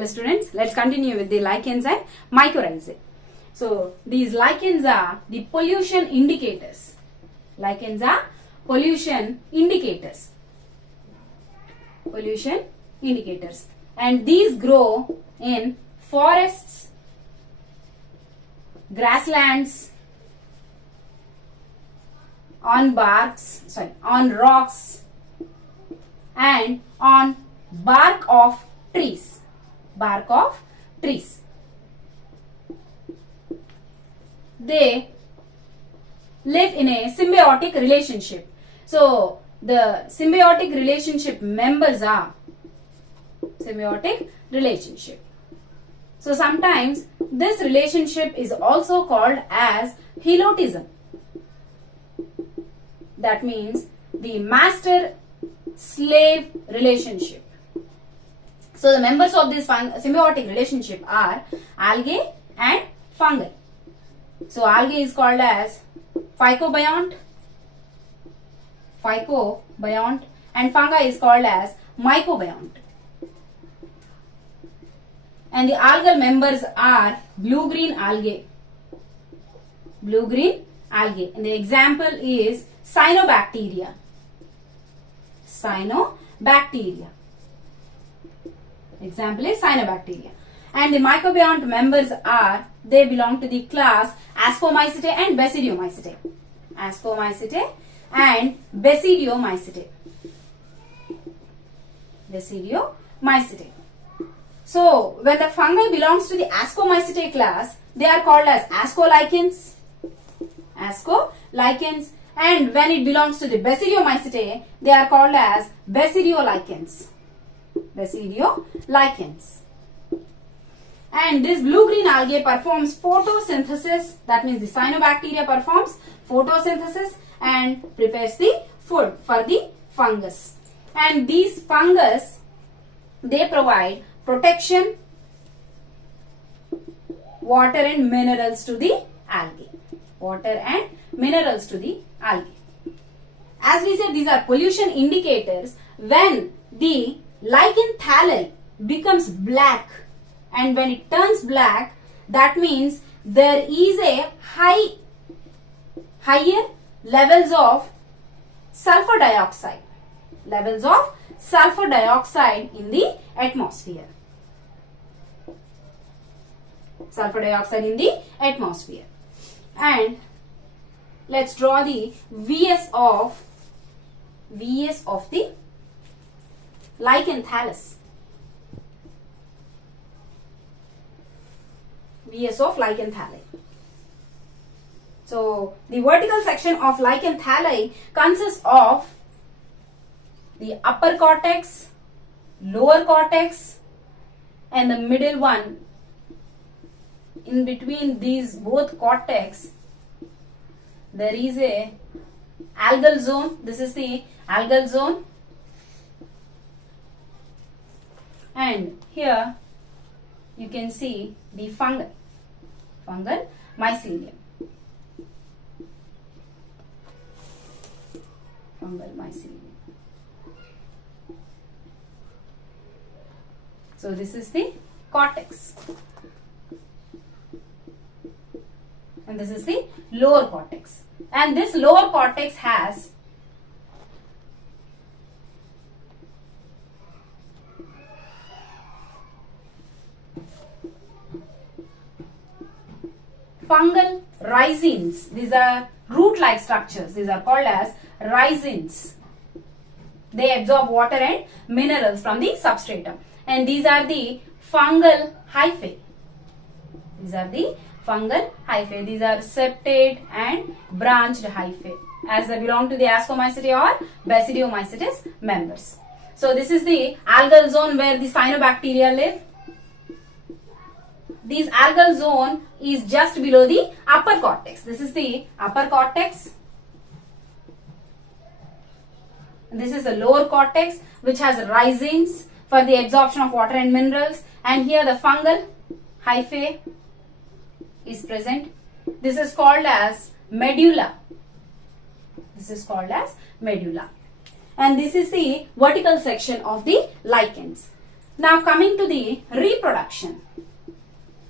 Hello students, let's continue with the lichens and mycorrhizae. So these lichens are the pollution indicators. Lichens are pollution indicators. Pollution indicators. And these grow in forests, grasslands, on rocks and on bark of trees. Bark of trees. They live in a symbiotic relationship. So the symbiotic relationship members are symbiotic relationship. So sometimes this relationship is also called as helotism. That means the master-slave relationship. So the members of this symbiotic relationship are algae and fungi. So algae is called as phycobiont, and fungi is called as mycobiont. And the algal members are blue-green algae. Blue-green algae. And the example is cyanobacteria. Cyanobacteria. Example is cyanobacteria. And the mycobiont members are, they belong to the class Ascomycete and Basidiomycete. Ascomycete and Basidiomycete. Basidiomycete. So, when the fungi belongs to the Ascomycete class, they are called as ascolichens. Ascolichens. And when it belongs to the Basidiomycete, they are called as basidiolichens. Basidiolichens. And this blue-green algae performs photosynthesis. That means the cyanobacteria performs photosynthesis and prepares the food for the fungus. And these fungus, they provide protection, water and minerals to the algae. Water and minerals to the algae. As we said, these are pollution indicators. When the lichen thalli becomes black, and when it turns black, that means there is a higher levels of sulfur dioxide. Levels of sulfur dioxide in the atmosphere. Sulfur dioxide in the atmosphere. And let's draw the Vs of the lichen thallus. Vs of lichen thalli. So the vertical section of lichen thalli consists of the upper cortex, lower cortex, and the middle one. In between these both cortex, there is a algal zone. This is the algal zone. And here you can see the fungal mycelium. Fungal mycelium. So this is the cortex. And this is the lower cortex. And this lower cortex has fungal rhizines. These are root-like structures. These are called as rhizines. They absorb water and minerals from the substratum. And these are the fungal hyphae. These are the fungal hyphae. These are septate and branched hyphae, as they belong to the Ascomycete or Basidiomycetes members. So this is the algal zone where the cyanobacteria live. This algal zone is just below the upper cortex. This is the upper cortex. This is the lower cortex, which has rhizines for the absorption of water and minerals. And here the fungal hyphae is present. This is called as medulla. This is called as medulla. And this is the vertical section of the lichens. Now coming to the reproduction. reproduction.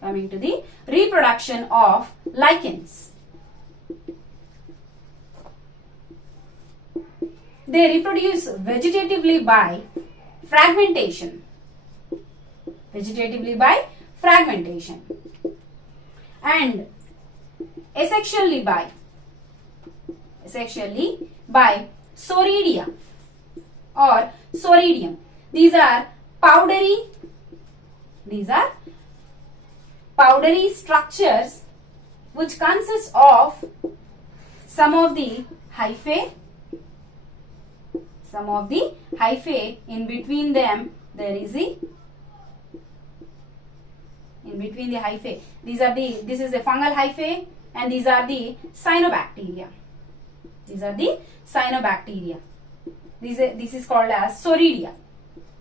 Coming to the reproduction of lichens. They reproduce vegetatively by fragmentation. Vegetatively by fragmentation. And asexually by soridia or soridium. These are powdery structures which consist of some of the hyphae. In between them there is the hyphae. This is the fungal hyphae, and these are the cyanobacteria. This is called as soridia.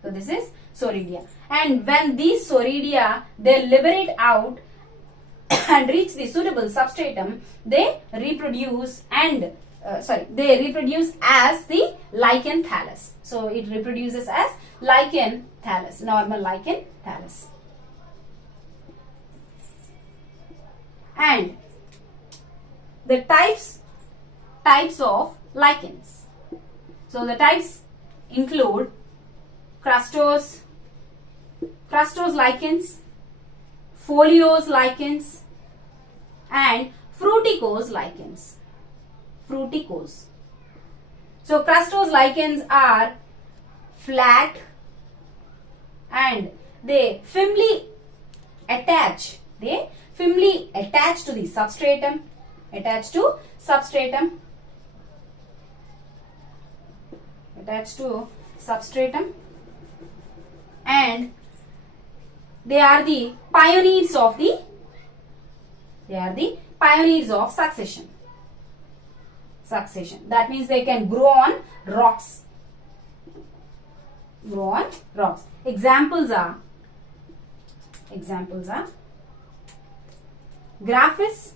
So this is soridia. And when these soridia, they liberate out and reach the suitable substratum, they reproduce as the lichen thallus. So it reproduces as lichen thallus, normal lichen thallus. And the types of lichens. So the types include crustose lichens, foliose lichens, and fruticose lichens. So crustose lichens are flat and they firmly attach to the substratum. And they are the pioneers of succession. That means they can grow on rocks. Examples are graphis,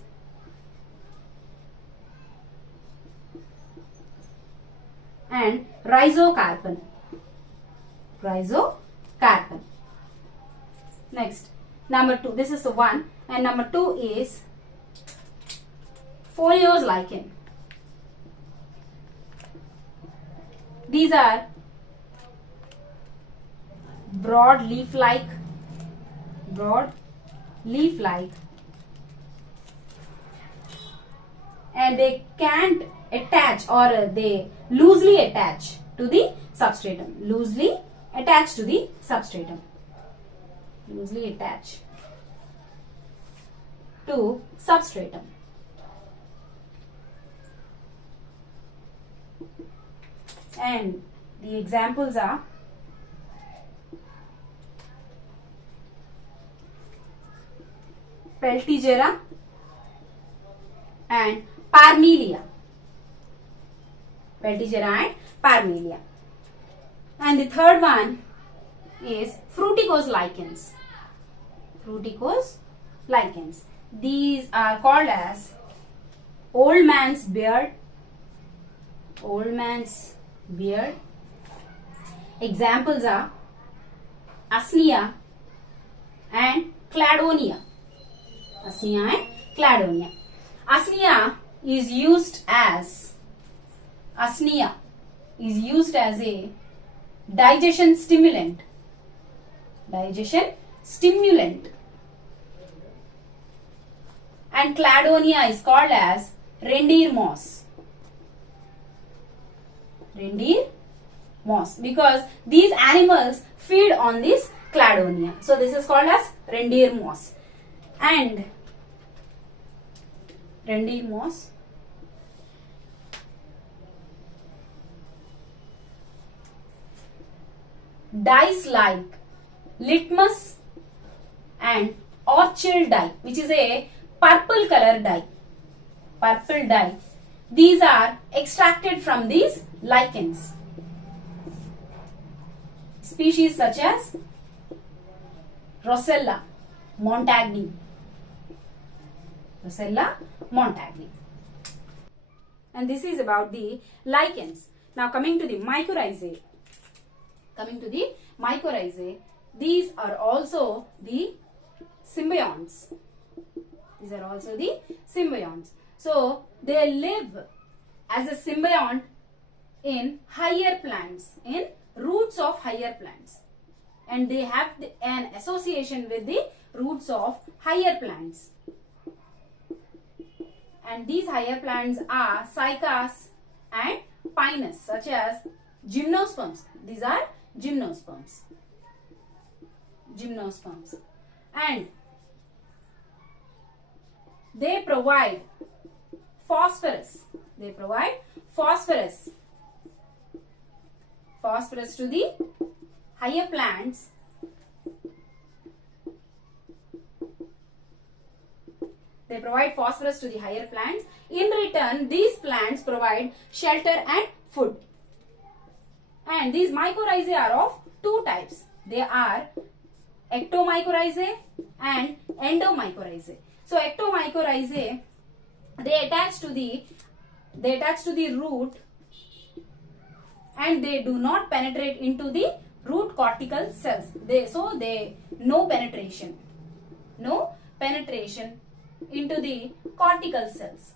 and rhizocarpon. Next, number 2. This is the one, and number 2 is foliose lichen. These are broad leaf-like, and they can't attach, or they loosely attach to the substratum. And the examples are Peltigera and Parmelia. And the third one is fruticose lichens. These are called as old man's beard. Examples are Asnia and Cladonia. Asnia is used as a digestion stimulant. And Cladonia is called as reindeer moss. Because these animals feed on this Cladonia. So this is called as reindeer moss. And reindeer moss dyes like litmus and orchid dye, which is a purple color dye. These are extracted from these lichens. Species such as Rossella montagni. And this is about the lichens. Now coming to the mycorrhizae. these are also the symbionts. These are also the symbionts. So they live as a symbiont in higher plants, in roots of higher plants, and they have an association with the roots of higher plants. And these higher plants are cycas and pinus, such as gymnosperms. These are gymnosperms. Gymnosperms. And they provide phosphorus. They provide phosphorus. Phosphorus to the higher plants. They provide phosphorus to the higher plants. In return, these plants provide shelter and food. And these mycorrhizae are of two types. They are ectomycorrhizae and endomycorrhizae. So ectomycorrhizae, they attach to the root, and they do not penetrate into the root cortical cells. No penetration into the cortical cells.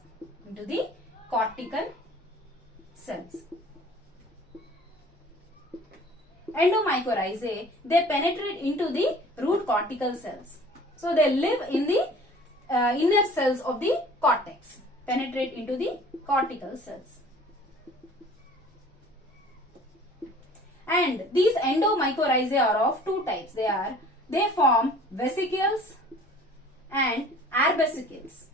Endomycorrhizae, they penetrate into the root cortical cells. So they live in the inner cells of the cortex, penetrate into the cortical cells. And these endomycorrhizae are of two types. They form vesicles and arbesicles.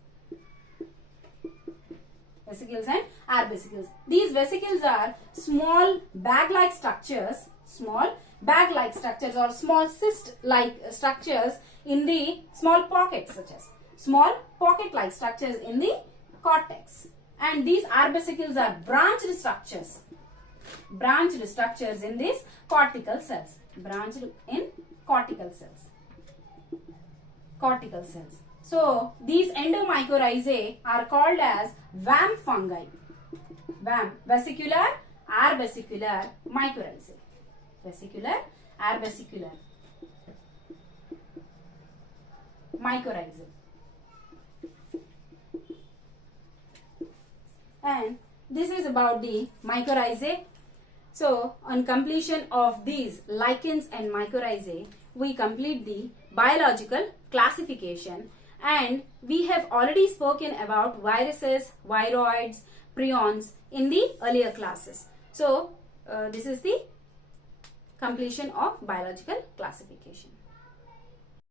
Vesicles and arbesicles. These vesicles are small bag-like structures, or small cyst-like structures in the small pockets, such as small pocket-like structures in the cortex. And these arbesicles are branched structures in these cortical cells. Cortical cells. So these endomycorrhizae are called as VAM fungi. VAM, vesicular arbesicular mycorrhizae. Vesicular arbesicular mycorrhizae. And this is about the mycorrhizae. So on completion of these lichens and mycorrhizae, we complete the biological classification, and we have already spoken about viruses, viroids, prions in the earlier classes. So this is the completion of biological classification.